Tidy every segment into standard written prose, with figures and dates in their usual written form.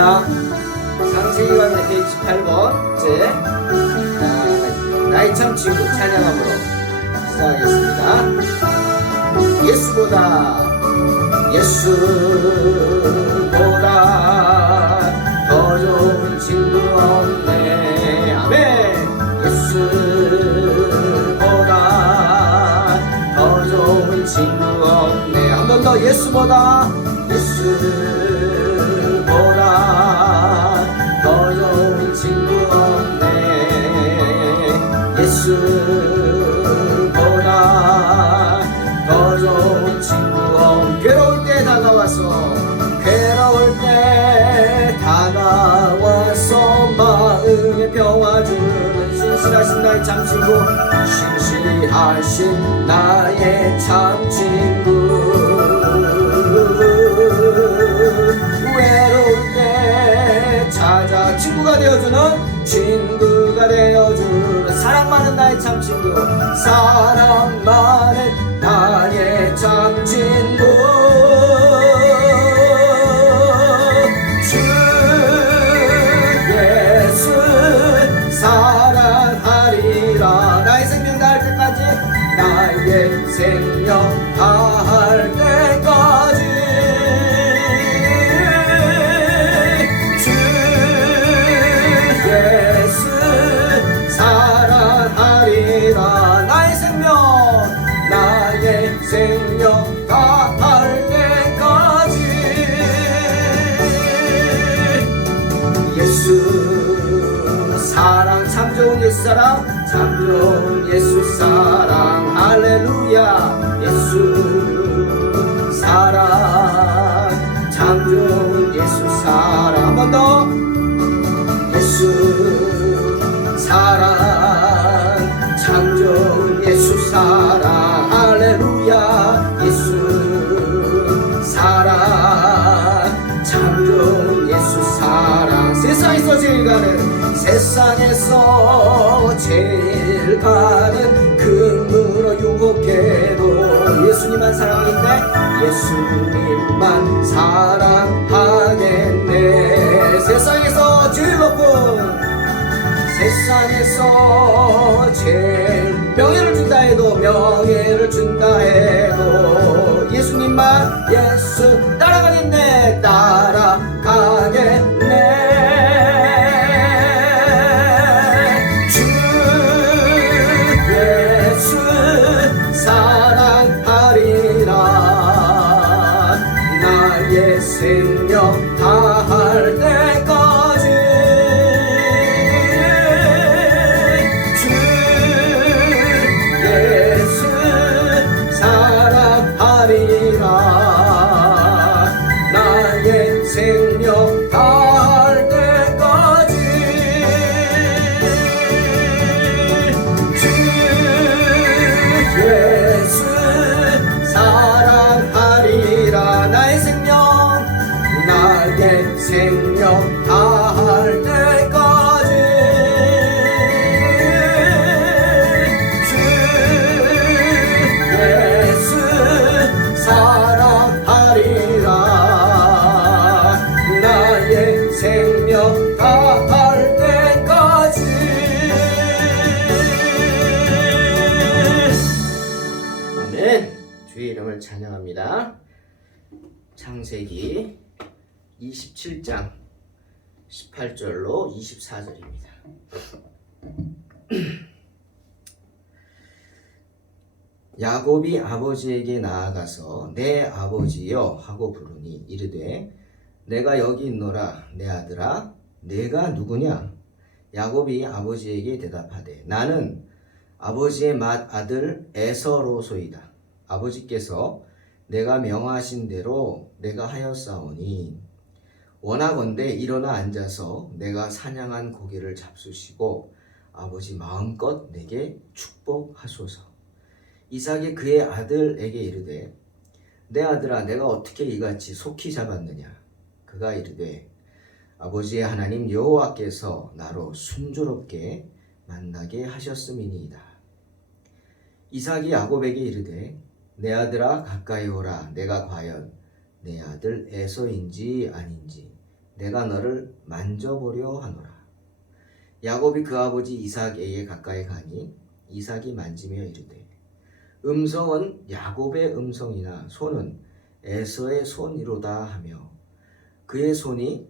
할렐루야. 창세기 관계 페이지 28번째 나의 참 친구 찬양함으로 시작하겠습니다. 예수보다 더 좋은 친구 없네. 아멘. 예수보다 더 좋은 친구 없네. 한 번 더. 예수보다 더 좋은 친구 없네. 예수보다 더 좋은 친구 없네. 괴로울 때 다가와서 마음의 평화 주는 신실하신 나의 참 친구, 신실하신 나의 참 친구. 외로울 때 찾아 친구가 되어주는 사랑 많은 나의 참 친구, 사랑 많은 나의 참 친구. 주 예수 사랑하리라. 나의 생명 다할 때까지, 나의 생명 다할 때까지. 주 예수 사랑하리라. 나의 생명 다할 때까지. 예수 사랑, 참 좋은 예수 사랑, 참 좋은 예수 사랑. 할렐루야. 예수 사랑, 참 좋은 예수 사랑. 한 번 더. 예수 사랑, 참 좋은 예수 사랑. 할렐루야. 예수 사랑, 참 좋은 예수 사랑. 세상에서 제일 가는 금으로 유혹해도 예수님만 사랑하겠네. 예수님만 사랑하겠네. 세상에서 제일 명예를 준다 해도 예수님만, 예수 따라가겠네. 주 예수 사랑하리라. 나의 생명 다할 때까지. 주 예수 사랑하리라. 나의 생명 다할 때까지. 주 예수 사랑하리라. 나의 생명 다할 때까지. 주 예수 사랑하리라. 나의 생명 다할 때까지. 아멘. 주의 이름을 찬양합니다. 창세기 27장 18절로 24절입니다. 야곱이 아버지에게 나아가서 내 아버지여 하고 부르니 이르되 내가 여기 있노라. 내 아들아, 내가 누구냐? 야곱이 아버지에게 대답하되 나는 아버지의 맏아들 에서로소이다. 아버지께서 내가 명하신 대로 내가 하였사오니 원하건대 일어나 앉아서 내가 사냥한 고기를 잡수시고 아버지 마음껏 내게 축복하소서. 이삭이 그의 아들에게 이르되 내 아들아, 내가 어떻게 이같이 속히 잡았느냐? 그가 이르되 아버지의 하나님 여호와께서 나로 순조롭게 만나게 하셨음이니이다. 이삭이 야곱에게 이르되 내 아들아 가까이 오라. 내가 과연 내 아들 에서인지 아닌지 내가 너를 만져보려 하노라. 야곱이 그 아버지 이삭에게 가까이 가니 이삭이 만지며 이르되 음성은 야곱의 음성이나 손은 에서의 손이로다 하며 그의 손이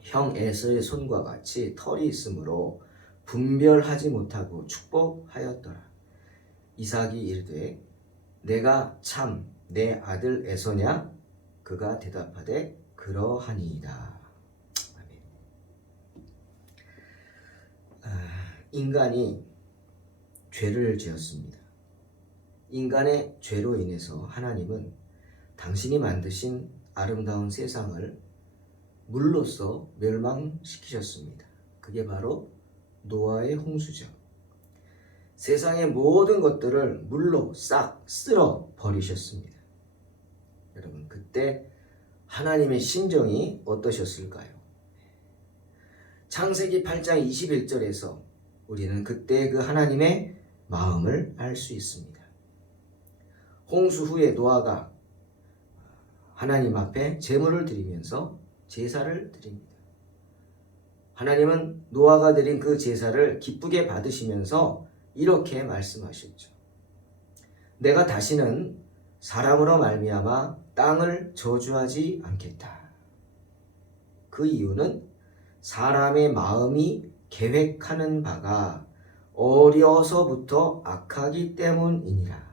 형 에서의 손과 같이 털이 있으므로 분별하지 못하고 축복하였더라. 이삭이 이르되 내가 참 내 아들 에서냐? 그가 대답하되 그러하니이다. 아멘. 인간이 죄를 지었습니다. 인간의 죄로 인해서 하나님은 당신이 만드신 아름다운 세상을 물로써 멸망시키셨습니다. 그게 바로 노아의 홍수죠. 세상의 모든 것들을 물로 싹 쓸어 버리셨습니다. 여러분, 그때 하나님의 심정이 어떠셨을까요? 창세기 8장 21절에서 우리는 그때 그 하나님의 마음을 알 수 있습니다. 홍수 후에 노아가 하나님 앞에 제물을 드리면서 제사를 드립니다. 하나님은 노아가 드린 그 제사를 기쁘게 받으시면서 이렇게 말씀하셨죠. 내가 다시는 사람으로 말미암아 땅을 저주하지 않겠다. 그 이유는 사람의 마음이 계획하는 바가 어려서부터 악하기 때문이니라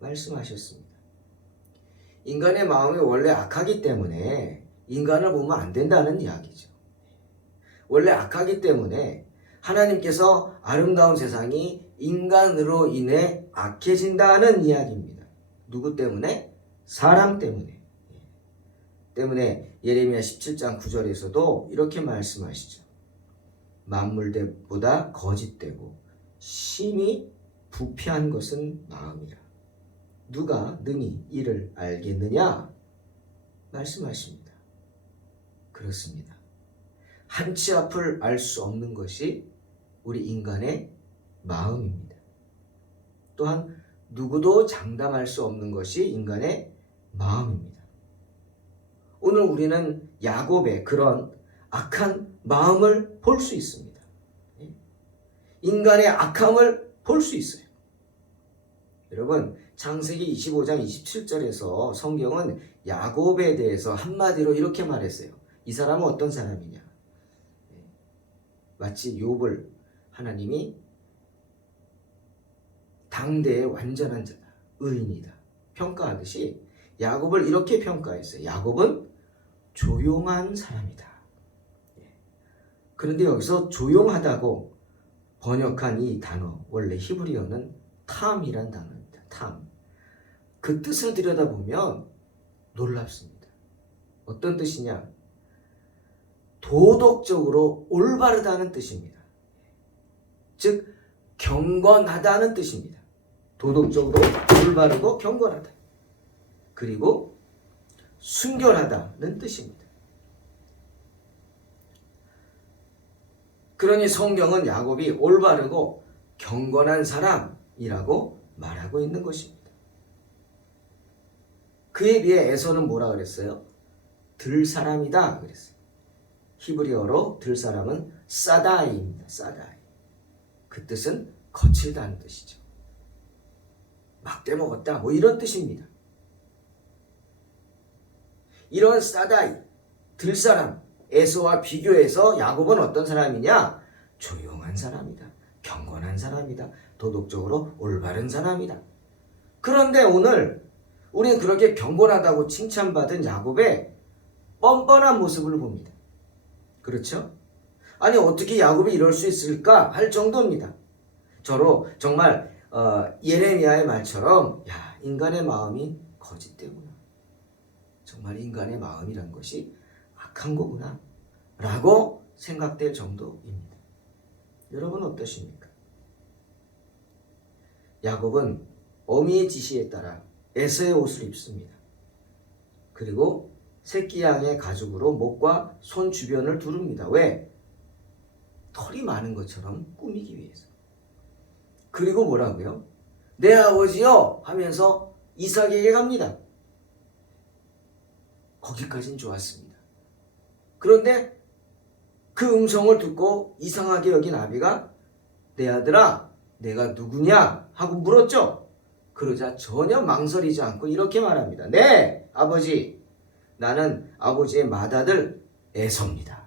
말씀하셨습니다. 인간의 마음이 원래 악하기 때문에 인간을 보면 안 된다는 이야기죠. 원래 악하기 때문에 하나님께서 아름다운 세상이 인간으로 인해 악해진다는 이야기입니다. 누구 때문에? 사람 때문에. 때문에 예레미야 17장 9절에서도 이렇게 말씀하시죠. 만물보다 거짓되고 심히 부패한 것은 마음이라. 누가 능히 이를 알겠느냐? 말씀하십니다. 그렇습니다. 한치 앞을 알 수 없는 것이 우리 인간의 마음입니다. 또한 누구도 장담할 수 없는 것이 인간의 마음입니다. 오늘 우리는 야곱의 그런 악한 마음을 볼 수 있습니다. 인간의 악함을 볼 수 있어요. 여러분, 창세기 25장 27절에서 성경은 야곱에 대해서 한마디로 이렇게 말했어요. 이 사람은 어떤 사람이냐? 마치 욥을 하나님이 당대의 완전한 자다, 의인이다 평가하듯이 야곱을 이렇게 평가했어요. 야곱은 조용한 사람이다. 그런데 여기서 조용하다고 번역한 이 단어, 원래 히브리어는 탐이란 단어입니다. 탐. 그 뜻을 들여다보면 놀랍습니다. 어떤 뜻이냐? 도덕적으로 올바르다는 뜻입니다. 즉 경건하다는 뜻입니다. 도덕적으로 올바르고 경건하다. 그리고 순결하다는 뜻입니다. 그러니 성경은 야곱이 올바르고 경건한 사람이라고 말하고 있는 것입니다. 그에 비해 에서는 뭐라 그랬어요? 들사람이다 그랬어요. 히브리어로 들사람은 사다이입니다. 사다이. 그 뜻은 거칠다는 뜻이죠. 막대 먹었다 뭐 이런 뜻입니다. 이런 사다이, 들사람, 에서와 비교해서 야곱은 어떤 사람이냐? 조용한 사람이다. 경건한 사람이다. 도덕적으로 올바른 사람이다. 그런데 오늘 우리는 그렇게 경건하다고 칭찬받은 야곱의 뻔뻔한 모습을 봅니다. 그렇죠? 아니 어떻게 야곱이 이럴 수 있을까 할 정도입니다. 저로 정말 예레미야의 말처럼 야, 인간의 마음이 거짓되구나. 정말 인간의 마음이란 것이 악한 거구나 라고 생각될 정도입니다. 여러분 어떠십니까? 야곱은 어미의 지시에 따라 에서의 옷을 입습니다. 그리고 새끼 양의 가죽으로 목과 손 주변을 두릅니다. 왜? 털이 많은 것처럼 꾸미기 위해서. 그리고 뭐라고요? 내 아버지요 하면서 이삭에게 갑니다. 거기까지는 좋았습니다. 그런데 그 음성을 듣고 이상하게 여긴 아비가 내 아들아 내가 누구냐 하고 물었죠. 그러자 전혀 망설이지 않고 이렇게 말합니다. 네 아버지 나는 아버지의 맏아들 에서입니다.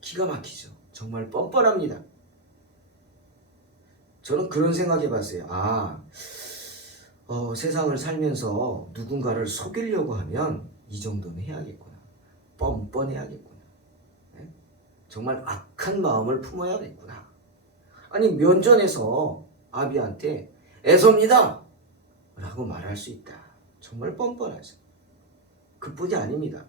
기가 막히죠. 정말 뻔뻔합니다. 저는 그런 생각해 봤어요. 세상을 살면서 누군가를 속이려고 하면 이 정도는 해야겠구나. 뻔뻔해야겠구나. 네? 정말 악한 마음을 품어야겠구나. 아니 면전에서 아비한테 에서입니다 라고 말할 수 있다. 정말 뻔뻔하죠. 그뿐이 아닙니다.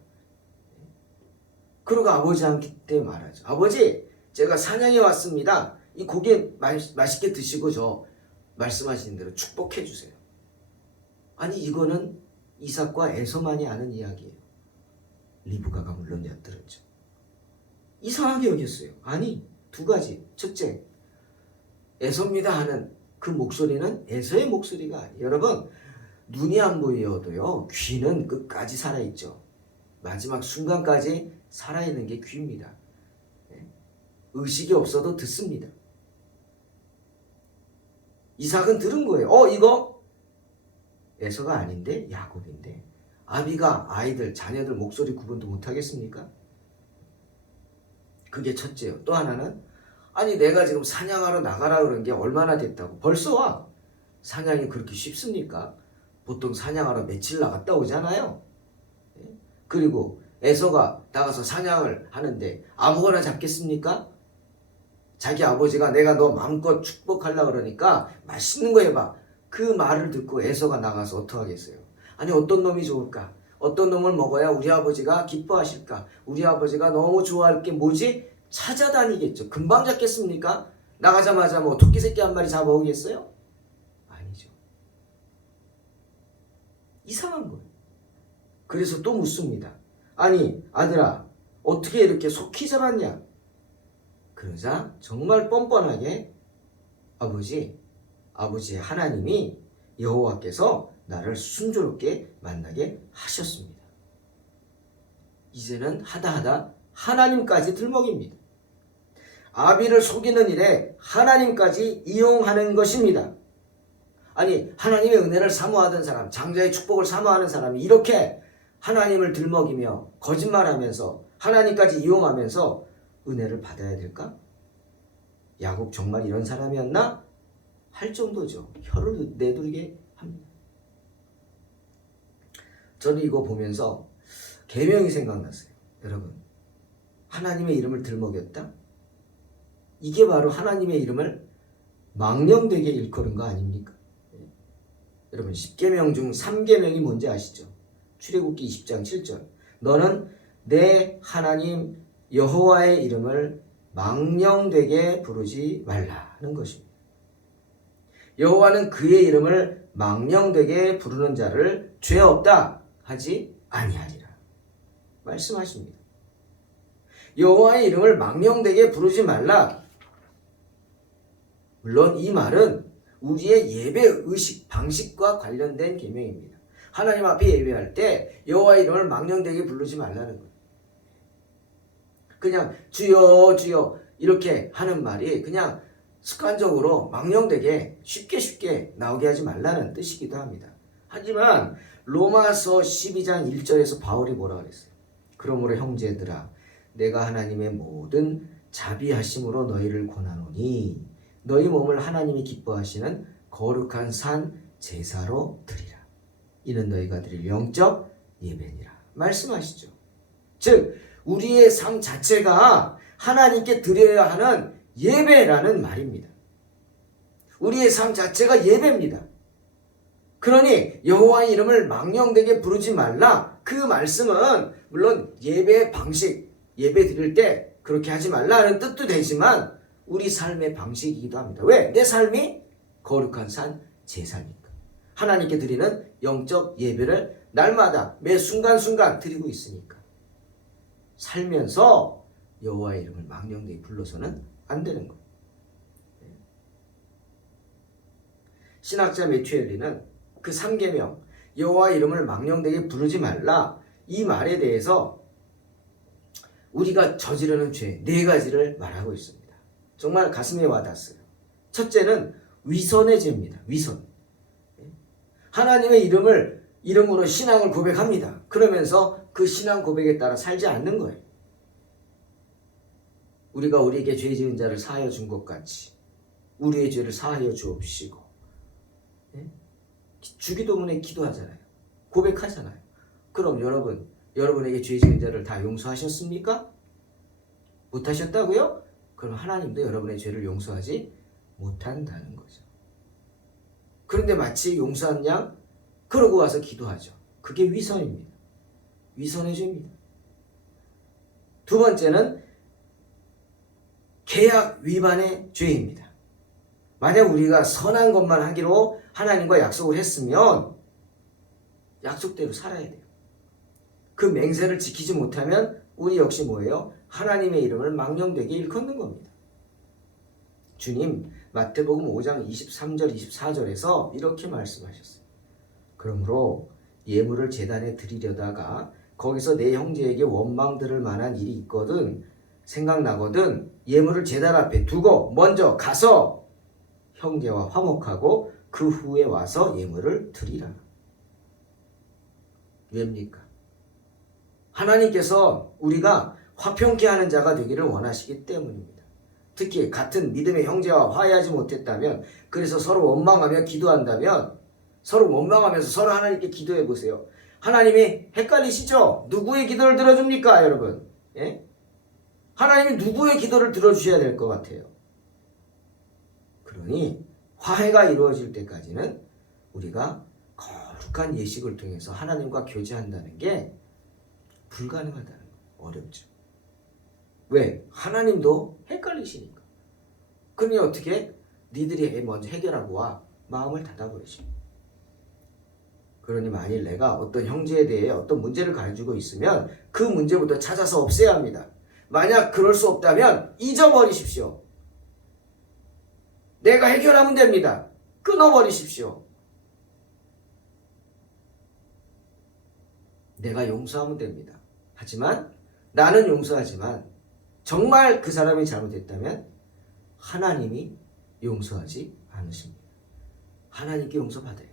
그러고 아버지한테 말하죠. 아버지 제가 사냥에 왔습니다. 이 고기 맛있게 드시고 저 말씀하신 대로 축복해 주세요. 아니 이거는 이삭과 에서만이 아는 이야기예요. 리브가가 물론 엿들었죠. 이상하게 여겼어요. 아니 두 가지. 첫째 에서입니다 하는 그 목소리는 에서의 목소리가 아니에요. 여러분 눈이 안 보여도요 귀는 끝까지 살아있죠. 마지막 순간까지 살아있는 게 귀입니다. 의식이 없어도 듣습니다. 이삭은 들은 거예요. 이거 에서가 아닌데 야곱인데 아비가 아이들 자녀들 목소리 구분도 못하겠습니까? 그게 첫째요. 또 하나는 아니 내가 지금 사냥하러 나가라 그런 게 얼마나 됐다고 벌써 와. 사냥이 그렇게 쉽습니까? 보통 사냥하러 며칠 나갔다 오잖아요. 그리고 에서가 나가서 사냥을 하는데 아무거나 잡겠습니까? 자기 아버지가 내가 너 마음껏 축복하려고 그러니까 맛있는 거 해봐. 그 말을 듣고 에서가 나가서 어떡하겠어요? 아니 어떤 놈이 좋을까? 어떤 놈을 먹어야 우리 아버지가 기뻐하실까? 우리 아버지가 너무 좋아할 게 뭐지? 찾아다니겠죠. 금방 잡겠습니까? 나가자마자 뭐 토끼 새끼 한 마리 잡아오겠어요? 아니죠. 이상한 거예요. 그래서 또 묻습니다. 아니 아들아 어떻게 이렇게 속히 잡았냐? 그러자 정말 뻔뻔하게 아버지의 하나님이 여호와께서 나를 순조롭게 만나게 하셨습니다. 이제는 하다 하나님까지 들먹입니다. 아비를 속이는 일에 하나님까지 이용하는 것입니다. 아니 하나님의 은혜를 사모하던 사람, 장자의 축복을 사모하는 사람이 이렇게 하나님을 들먹이며 거짓말하면서 하나님까지 이용하면서 은혜를 받아야 될까? 야곱 정말 이런 사람이었나? 할 정도죠. 혀를 내두르게 합니다. 저는 이거 보면서 계명이 생각났어요. 여러분 하나님의 이름을 들먹였다? 이게 바로 하나님의 이름을 망령되게 일컬은 거 아닙니까? 여러분 10계명 중 3계명이 뭔지 아시죠? 출애굽기 20장 7절 너는 내 하나님 여호와의 이름을 망령되게 부르지 말라는 것입니다. 여호와는 그의 이름을 망령되게 부르는 자를 죄 없다 하지 아니하리라 말씀하십니다. 여호와의 이름을 망령되게 부르지 말라. 물론 이 말은 우리의 예배 의식 방식과 관련된 계명입니다. 하나님 앞에 예배할 때 여호와의 이름을 망령되게 부르지 말라는 거예요. 그냥 주여 주여 이렇게 하는 말이 그냥 습관적으로 망령되게 쉽게 나오게 하지 말라는 뜻이기도 합니다. 하지만 로마서 12장 1절에서 바울이 뭐라 그랬어요? 그러므로 형제들아 내가 하나님의 모든 자비하심으로 너희를 권하노니 너희 몸을 하나님이 기뻐하시는 거룩한 산 제사로 드리라. 이는 너희가 드릴 영적 예배니라 말씀하시죠. 즉 우리의 삶 자체가 하나님께 드려야 하는 예배라는 말입니다. 우리의 삶 자체가 예배입니다. 그러니 여호와의 이름을 망령되게 부르지 말라. 그 말씀은 물론 예배의 방식, 예배 드릴 때 그렇게 하지 말라는 뜻도 되지만 우리 삶의 방식이기도 합니다. 왜? 내 삶이 거룩한 산 제사니까. 하나님께 드리는 영적 예배를 날마다 매 순간순간 드리고 있으니까. 살면서 여호와의 이름을 망령되게 불러서는 안 되는 거예요. 신학자 매튜 헨리는 그 3계명 여호와의 이름을 망령되게 부르지 말라 이 말에 대해서 우리가 저지르는 죄 네 가지를 말하고 있습니다. 정말 가슴에 와닿았어요. 첫째는 위선의 죄입니다. 위선. 하나님의 이름으로 신앙을 고백합니다. 그러면서 그 신앙 고백에 따라 살지 않는 거예요. 우리가 우리에게 죄 지은 자를 사하여 준 것 같이 우리의 죄를 사하여 주옵시고, 주기도문에 기도하잖아요. 고백하잖아요. 그럼 여러분에게 죄 지은 자를 다 용서하셨습니까? 못하셨다고요? 그럼 하나님도 여러분의 죄를 용서하지 못한다는 거죠. 그런데 마치 용서한 양 그러고 와서 기도하죠. 그게 위선입니다. 위선의 죄입니다. 두 번째는 계약 위반의 죄입니다. 만약 우리가 선한 것만 하기로 하나님과 약속을 했으면 약속대로 살아야 돼요. 그 맹세를 지키지 못하면 우리 역시 뭐예요? 하나님의 이름을 망령되게 일컫는 겁니다. 주님 마태복음 5장 23절 24절에서 이렇게 말씀하셨어요. 그러므로 예물을 제단에 드리려다가 거기서 내 형제에게 원망 들을 만한 일이 있거든 생각나거든 예물을 제단 앞에 두고 먼저 가서 형제와 화목하고 그 후에 와서 예물을 드리라. 왜입니까? 하나님께서 우리가 화평케 하는 자가 되기를 원하시기 때문입니다. 특히 같은 믿음의 형제와 화해하지 못했다면, 그래서 서로 원망하며 기도한다면, 서로 원망하면서 서로 하나님께 기도해 보세요. 하나님이 헷갈리시죠? 누구의 기도를 들어줍니까, 여러분? 예? 하나님이 누구의 기도를 들어주셔야 될 것 같아요. 그러니 화해가 이루어질 때까지는 우리가 거룩한 예식을 통해서 하나님과 교제한다는 게 불가능하다는 거예요. 어렵죠. 왜? 하나님도 헷갈리시니까. 그러니 어떻게? 니들이 먼저 해결하고 와. 마음을 닫아버리시고. 그러니 만일 내가 어떤 형제에 대해 어떤 문제를 가지고 있으면 그 문제부터 찾아서 없애야 합니다. 만약 그럴 수 없다면 잊어버리십시오. 내가 해결하면 됩니다. 끊어버리십시오. 내가 용서하면 됩니다. 하지만 나는 용서하지만 정말 그 사람이 잘못했다면 하나님이 용서하지 않으십니다. 하나님께 용서받아요.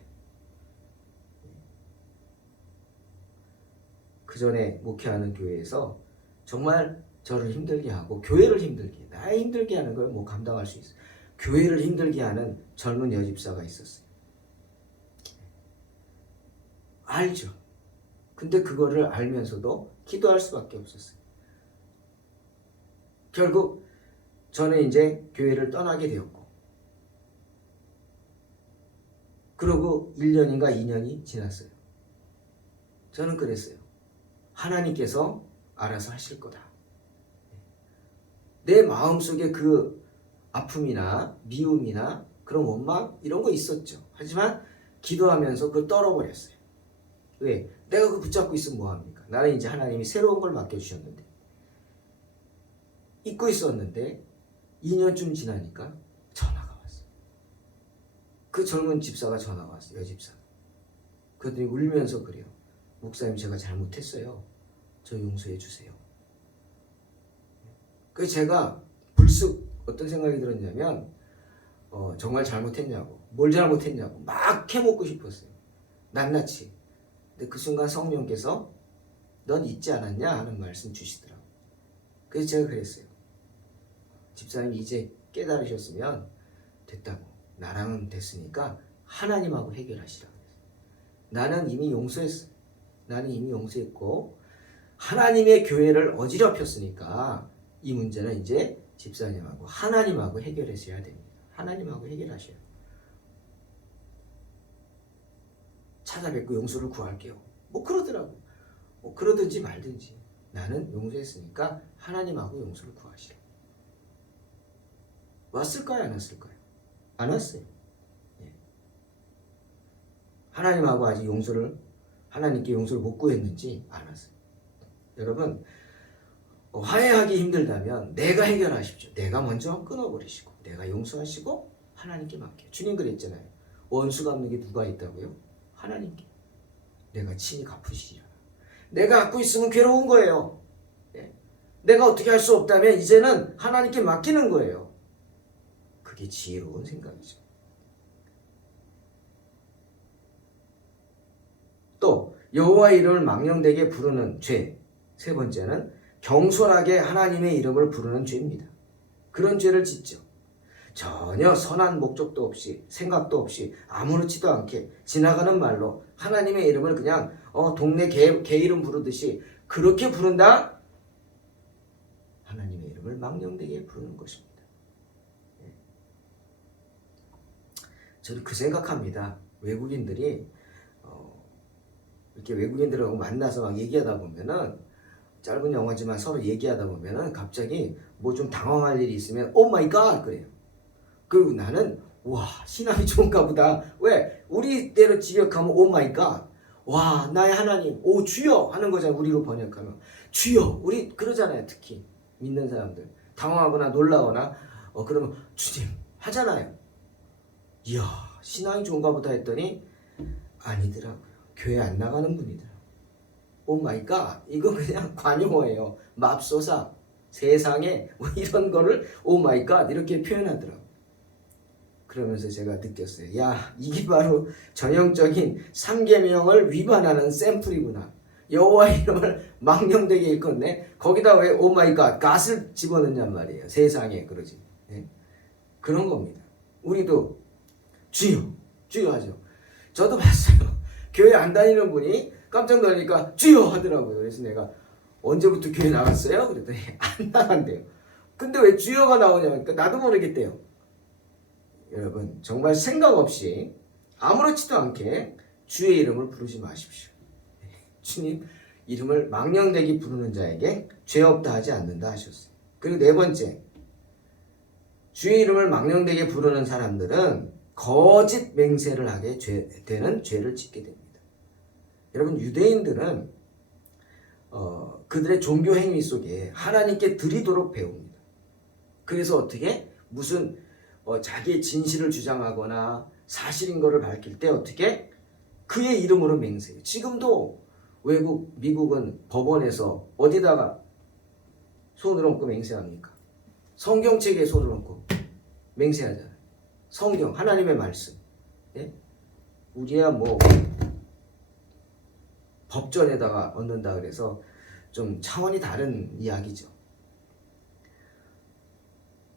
그 전에 목회하는 교회에서 정말 저를 힘들게 하고 교회를 힘들게, 나 힘들게 하는 걸 뭐 감당할 수 있어요. 교회를 힘들게 하는 젊은 여집사가 있었어요. 알죠. 근데 그거를 알면서도 기도할 수밖에 없었어요. 결국 저는 이제 교회를 떠나게 되었고, 그러고 1년인가 2년이 지났어요. 저는 그랬어요. 하나님께서 알아서 하실 거다. 내 마음속에 그 아픔이나 미움이나 그런 원망 이런 거 있었죠. 하지만 기도하면서 그걸 떨어버렸어요. 왜? 내가 그거 붙잡고 있으면 뭐합니까? 나는 이제 하나님이 새로운 걸 맡겨주셨는데, 잊고 있었는데 2년쯤 지나니까 전화가 왔어요. 그 젊은 집사가 전화가 왔어요. 여집사가. 그랬더니 울면서 그래요. 목사님, 제가 잘못했어요. 저 용서해 주세요. 그래서 제가 불쑥 어떤 생각이 들었냐면 정말 잘못했냐고, 뭘 잘못했냐고 막 캐묻고 싶었어요. 낱낱이. 근데 그 순간 성령께서 넌 잊지 않았냐 하는 말씀 주시더라고요. 그래서 제가 그랬어요. 집사님 이제 깨달으셨으면 됐다고. 나랑은 됐으니까 하나님하고 해결하시라고 했어요. 나는 이미 용서했어요. 나는 이미 용서했고 하나님의 교회를 어지럽혔으니까 이 문제는 이제 집사님하고 하나님하고 해결하셔야 됩니다. 하나님하고 해결하셔요. 찾아뵙고 용서를 구할게요. 뭐 그러더라고. 뭐 그러든지 말든지 나는 용서했으니까 하나님하고 용서를 구하시라. 왔을까요? 안 왔을까요? 안 왔어요. 예. 하나님하고 아직 하나님께 용서를 못 구했는지 안 왔어요. 여러분, 화해하기 힘들다면 내가 해결하십시오. 내가 먼저 끊어버리시고 내가 용서하시고 하나님께 맡겨요. 주님 그랬잖아요. 원수 갚는 게 누가 있다고요? 하나님께. 내가 친히 갚으시리라. 내가 갖고 있으면 괴로운 거예요. 예. 내가 어떻게 할 수 없다면 이제는 하나님께 맡기는 거예요. 그게 지혜로운 생각이죠. 또 여호와의 이름을 망령되게 부르는 죄. 세 번째는 경솔하게 하나님의 이름을 부르는 죄입니다. 그런 죄를 짓죠. 전혀 선한 목적도 없이 생각도 없이 아무렇지도 않게 지나가는 말로 하나님의 이름을 그냥 동네 개 이름 부르듯이 그렇게 부른다? 하나님의 이름을 망령되게 부르는 것입니다. 저는 그 생각합니다. 외국인들이 이렇게 외국인들하고 만나서 막 얘기하다 보면은 짧은 영화지만 서로 얘기하다 보면은 갑자기 뭐 좀 당황할 일이 있으면 오 마이 갓 그래요. 그리고 나는 와 신앙이 좋은가 보다. 왜? 우리 때로 직역하면 오 마이 갓. 와 나의 하나님 오 주여 하는 거잖아요. 우리로 번역하면 주여 우리 그러잖아요. 특히 믿는 사람들 당황하거나 놀라거나 그러면 주님 하잖아요. 이야 신앙이 좋은가 보다 했더니 아니더라고요. 교회 안 나가는 분이더라고요. 오 마이 갓 이거 그냥 관용어예요. 맙소사 세상에 뭐 이런 거를 오 마이 갓 이렇게 표현하더라고요. 그러면서 제가 느꼈어요. 야 이게 바로 전형적인 삼계명을 위반하는 샘플이구나. 여호와의 이름을 망령되게 일컫네. 거기다 왜 오 마이 갓 갓을 집어넣냔 말이에요. 세상에 그러지. 네? 그런 겁니다. 우리도 주여 주여 하죠. 저도 봤어요. 교회 안 다니는 분이 깜짝 놀라니까 주여 하더라고요. 그래서 내가 언제부터 교회 나갔어요? 그랬더니 안 나간대요. 근데 왜 주여가 나오냐니까 나도 모르겠대요. 여러분 정말 생각 없이 아무렇지도 않게 주의 이름을 부르지 마십시오. 주님 이름을 망령되게 부르는 자에게 죄 없다 하지 않는다 하셨어요. 그리고 네 번째 주의 이름을 망령되게 부르는 사람들은 거짓 맹세를 하게 되는 죄를 짓게 됩니다. 여러분 유대인들은 그들의 종교 행위 속에 하나님께 드리도록 배웁니다. 그래서 어떻게 무슨 자기의 진실을 주장하거나 사실인 것을 밝힐 때 어떻게 그의 이름으로 맹세해요. 지금도 미국은 법원에서 어디다가 손을 얹고 맹세합니까? 성경책에 손을 얹고 맹세하잖아요. 성경 하나님의 말씀. 예? 우리야 뭐 법전에다가 얹는다 그래서 좀 차원이 다른 이야기죠.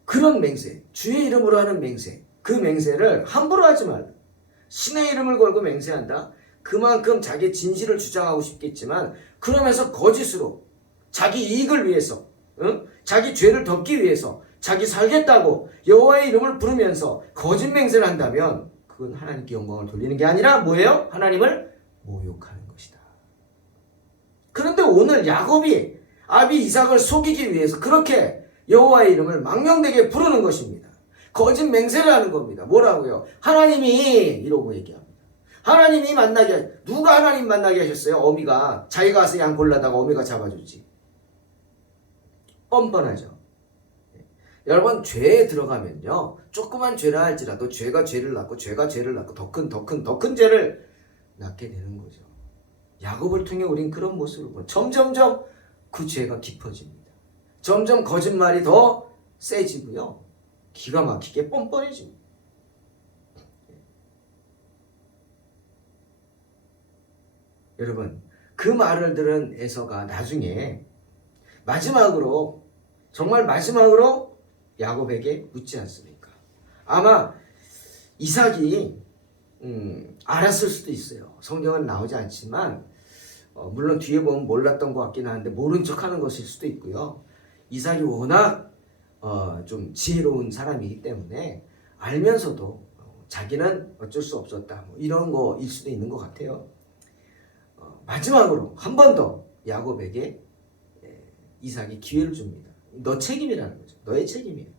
그런 맹세, 주의 이름으로 하는 맹세, 그 맹세를 함부로 하지 말라. 신의 이름을 걸고 맹세한다. 그만큼 자기의 진실을 주장하고 싶겠지만 그러면서 거짓으로 자기 이익을 위해서 자기 죄를 덮기 위해서 자기 살겠다고 여호와의 이름을 부르면서 거짓 맹세를 한다면 그건 하나님께 영광을 돌리는 게 아니라 뭐예요? 하나님을 모욕하는 것이다. 그런데 오늘 야곱이 아비 이삭을 속이기 위해서 그렇게 여호와의 이름을 망령되게 부르는 것입니다. 거짓 맹세를 하는 겁니다. 뭐라고요? 하나님이 이러고 얘기합니다. 하나님이 만나게 누가 하나님 만나게 하셨어요? 어미가 자기가 가서 양 골라다가 어미가 잡아주지. 뻔뻔하죠. 여러분 죄에 들어가면요 조그만 죄라 할지라도 죄가 죄를 낳고 죄가 죄를 낳고 더 큰 죄를 낳게 되는 거죠. 야곱을 통해 우린 그런 모습을 보고 점점점 그 죄가 깊어집니다. 점점 거짓말이 더 세지고요. 기가 막히게 뻔뻔해집니다. 여러분 그 말을 들은 에서가 나중에 마지막으로 정말 마지막으로 야곱에게 묻지 않습니까? 아마 이삭이 알았을 수도 있어요. 성경은 나오지 않지만 물론 뒤에 보면 몰랐던 것 같긴 한데 모른 척하는 것일 수도 있고요. 이삭이 워낙 좀 지혜로운 사람이기 때문에 알면서도 자기는 어쩔 수 없었다 뭐 이런 거일 수도 있는 것 같아요. 마지막으로 한 번 더 야곱에게 이삭이 기회를 줍니다. 너 책임이라는 거죠. 너의 책임이에요.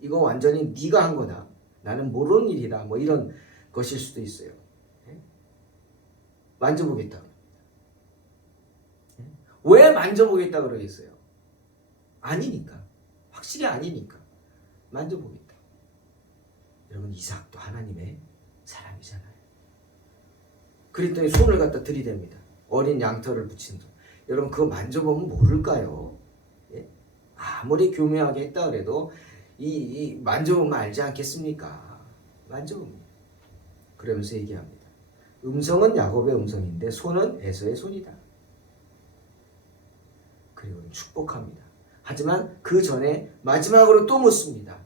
이거 완전히 네가 한 거다. 나는 모르는 일이다. 뭐 이런 것일 수도 있어요. 만져보겠다. 왜 만져보겠다 그러겠어요? 아니니까. 확실히 아니니까. 만져보겠다. 여러분 이삭도 하나님의 사람이잖아요. 그랬더니 손을 갖다 들이댑니다. 어린 양털을 붙인 손. 여러분 그거 만져보면 모를까요? 예? 아무리 교묘하게 했다 그래도 이 만져보면 알지 않겠습니까? 만져보면. 그러면서 얘기합니다. 음성은 야곱의 음성인데 손은 에서의 손이다. 그리고 축복합니다. 하지만 그 전에 마지막으로 또 묻습니다.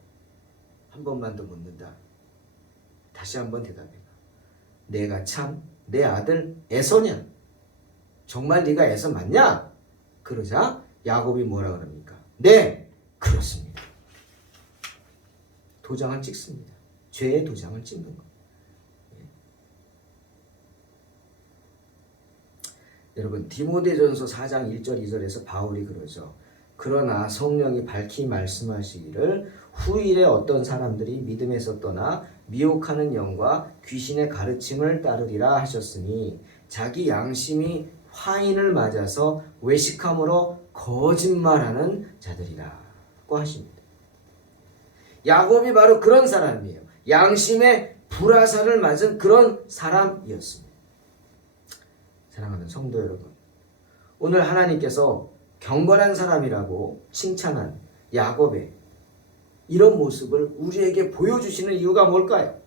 한 번만 더 묻는다. 다시 한번 대답해봐. 내가 참 내 아들 에서냐? 정말 네가 에서 맞냐? 그러자 야곱이 뭐라 그럽니까? 네, 그렇습니다. 도장을 찍습니다. 죄의 도장을 찍는 것. 여러분 디모데전서 4장 1절 2절에서 바울이 그러죠. 그러나 성령이 밝히 말씀하시기를 후일에 어떤 사람들이 믿음에서 떠나 미혹하는 영과 귀신의 가르침을 따르리라 하셨으니 자기 양심이 화인을 맞아서 외식함으로 거짓말하는 자들이라고 하십니다. 야곱이 바로 그런 사람이에요. 양심의 불화살을 맞은 그런 사람이었습니다. 사랑하는 성도 여러분, 오늘 하나님께서 경건한 사람이라고 칭찬한 야곱의 이런 모습을 우리에게 보여주시는 이유가 뭘까요?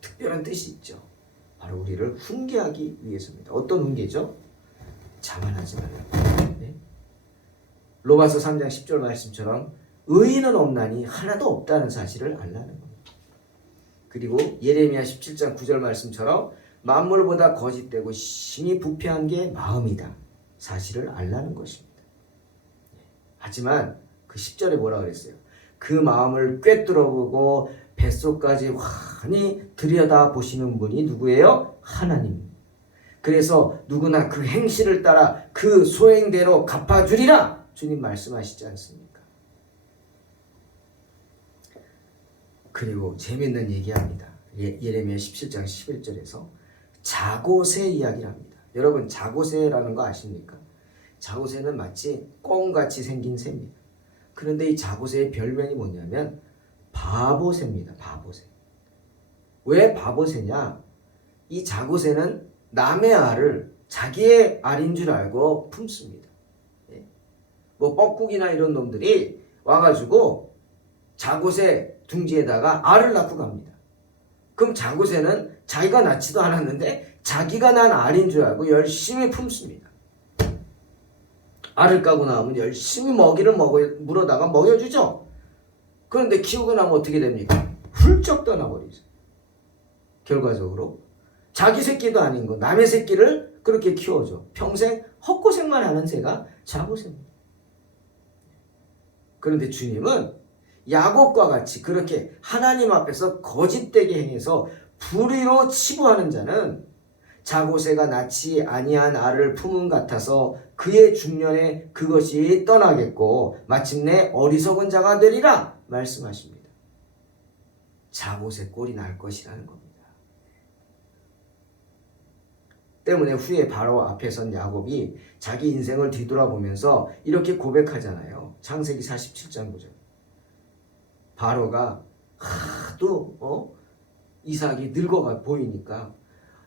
특별한 뜻이 있죠. 바로 우리를 훈계하기 위해서입니다. 어떤 훈계죠? 자만하지 말라고. 네? 로마서 3장 10절 말씀처럼 의인은 없나니 하나도 없다는 사실을 알라는 겁니다. 그리고 예레미야 17장 9절 말씀처럼 만물보다 거짓되고 심히 부패한 게 마음이다. 사실을 알라는 것입니다. 하지만 그 10절에 뭐라 그랬어요? 그 마음을 꿰뚫어보고 뱃속까지 환히 들여다보시는 분이 누구예요? 하나님. 그래서 누구나 그 행실을 따라 그 소행대로 갚아주리라 주님 말씀하시지 않습니까? 그리고 재밌는 얘기합니다. 예레미야 17장 11절에서 자고새 이야기를 합니다. 여러분 자고새라는 거 아십니까? 자고새는 마치 꽁같이 생긴 새입니다. 그런데 이 자고새의 별명이 뭐냐면 바보새입니다. 바보새. 왜 바보새냐? 이 자고새는 남의 알을 자기의 알인 줄 알고 품습니다. 뭐 뻐꾸기나 이런 놈들이 와가지고 자고새 둥지에다가 알을 낳고 갑니다. 그럼 자고새는 자기가 낳지도 않았는데 자기가 난 알인 줄 알고 열심히 품습니다. 알을 까고 나오면 열심히 먹이를 물어다가 먹여주죠. 그런데 키우고 나면 어떻게 됩니까? 훌쩍 떠나버리죠. 결과적으로 자기 새끼도 아닌 거 남의 새끼를 그렇게 키워줘. 평생 헛고생만 하는 새가 자고새입니다. 그런데 주님은 야곱과 같이 그렇게 하나님 앞에서 거짓되게 행해서 불의로 치부하는 자는 자고새가 낳지 아니한 알을 품은 같아서 그의 중년에 그것이 떠나겠고 마침내 어리석은 자가 되리라 말씀하십니다. 자고새 꼴이 날 것이라는 겁니다. 때문에 후에 바로 앞에 선 야곱이 자기 인생을 뒤돌아보면서 이렇게 고백하잖아요. 창세기 47장 9절. 바로가 하도 이삭이 늙어가 보이니까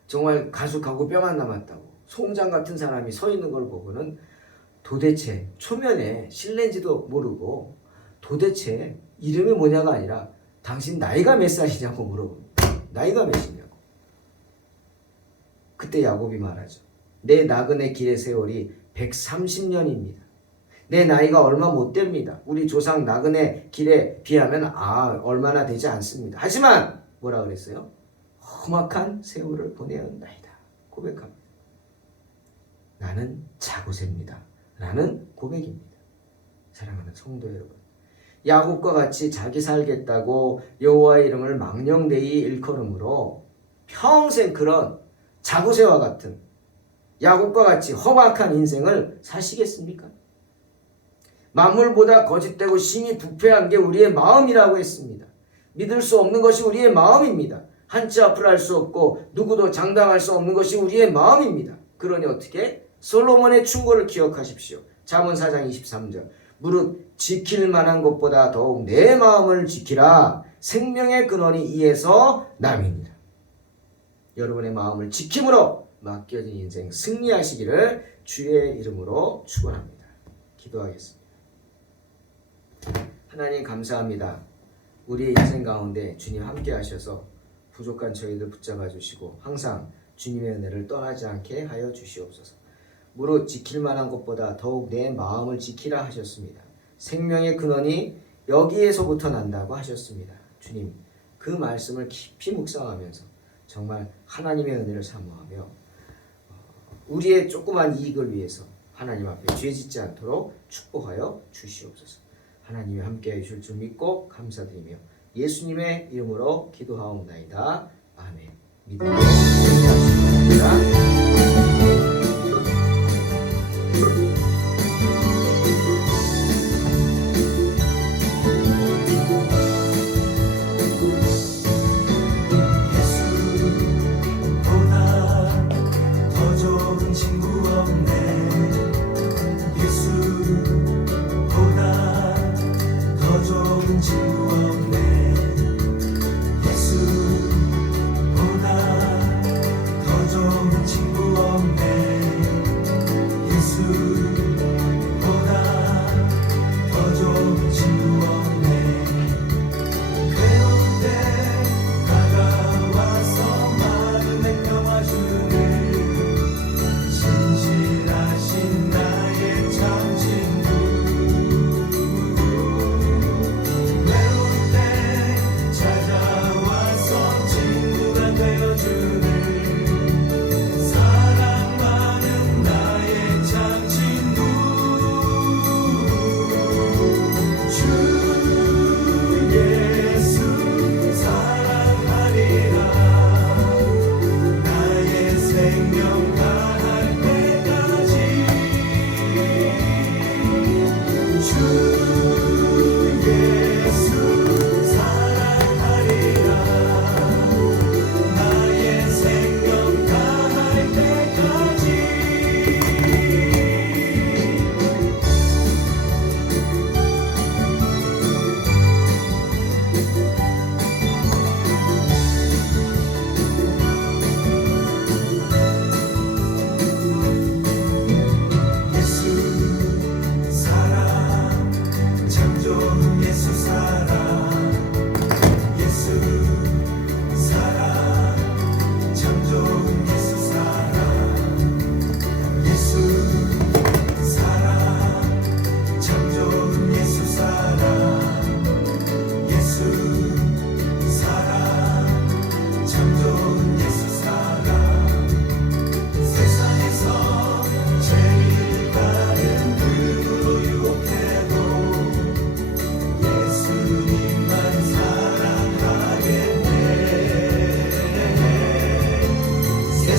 정말 가숙하고 뼈만 남았다고 송장 같은 사람이 서 있는 걸 보고는 도대체 초면에 실례인지도 모르고 도대체 이름이 뭐냐가 아니라 당신 나이가 몇 살이냐고 물어봅니다. 나이가 몇이냐고. 그때 야곱이 말하죠. 내 나그네 길의 세월이 130년입니다. 내 나이가 얼마 못 됩니다. 우리 조상 나그네 길에 비하면 얼마나 되지 않습니다. 하지만 뭐라 그랬어요? 험악한 세월을 보내었나이다. 고백합니다. 나는 자고새입니다. 라는 고백입니다. 사랑하는 성도 여러분, 야곱과 같이 자기 살겠다고 여호와의 이름을 망령되이 일컬음으로 평생 그런 자고새와 같은 야곱과 같이 험악한 인생을 사시겠습니까? 만물보다 거짓되고 심히 부패한 게 우리의 마음이라고 했습니다. 믿을 수 없는 것이 우리의 마음입니다. 한치 앞을 알 수 없고 누구도 장담할 수 없는 것이 우리의 마음입니다. 그러니 어떻게? 솔로몬의 충고를 기억하십시오. 잠언 4장 23절. 무릇 지킬 만한 것보다 더욱 내 마음을 지키라. 생명의 근원이 이에서 남이니라. 여러분의 마음을 지킴으로 맡겨진 인생 승리하시기를 주의 이름으로 축원합니다. 기도하겠습니다. 하나님 감사합니다. 우리의 인생 가운데 주님 함께 하셔서 부족한 저희들 붙잡아 주시고 항상 주님의 은혜를 떠나지 않게 하여 주시옵소서. 무릇 지킬 만한 것보다 더욱 내 마음을 지키라 하셨습니다. 생명의 근원이 여기에서부터 난다고 하셨습니다. 주님, 그 말씀을 깊이 묵상하면서 정말 하나님의 은혜를 사모하며 우리의 조그만 이익을 위해서 하나님 앞에 죄짓지 않도록 축복하여 주시옵소서. 하나님이 함께해 주실 줄 믿고 감사드리며 예수님의 이름으로 기도하옵나이다. 아멘. 믿음으로 기도하시기 바랍니다.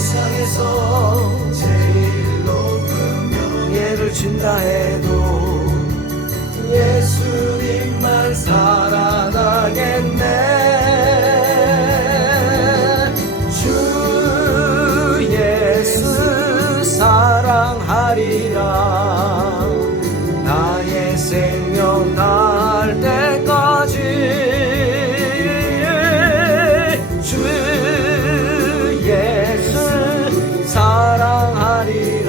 세상에서 제일 높은 명예를 준다 해도 예수님만 살아나겠네. 주 예수 사랑하리라. 나의 생명 다할 때까지 주 예수 사랑하리라.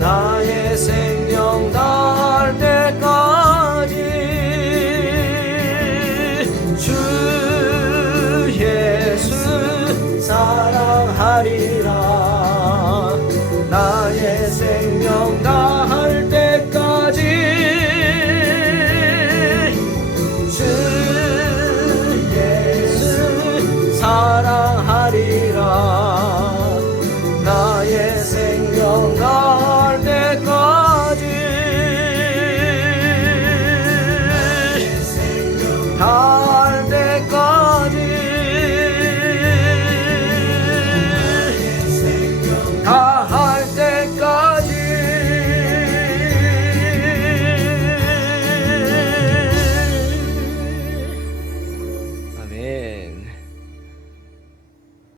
나의 생명 다할 때까지 주 예수 사랑하리라. 나의 생명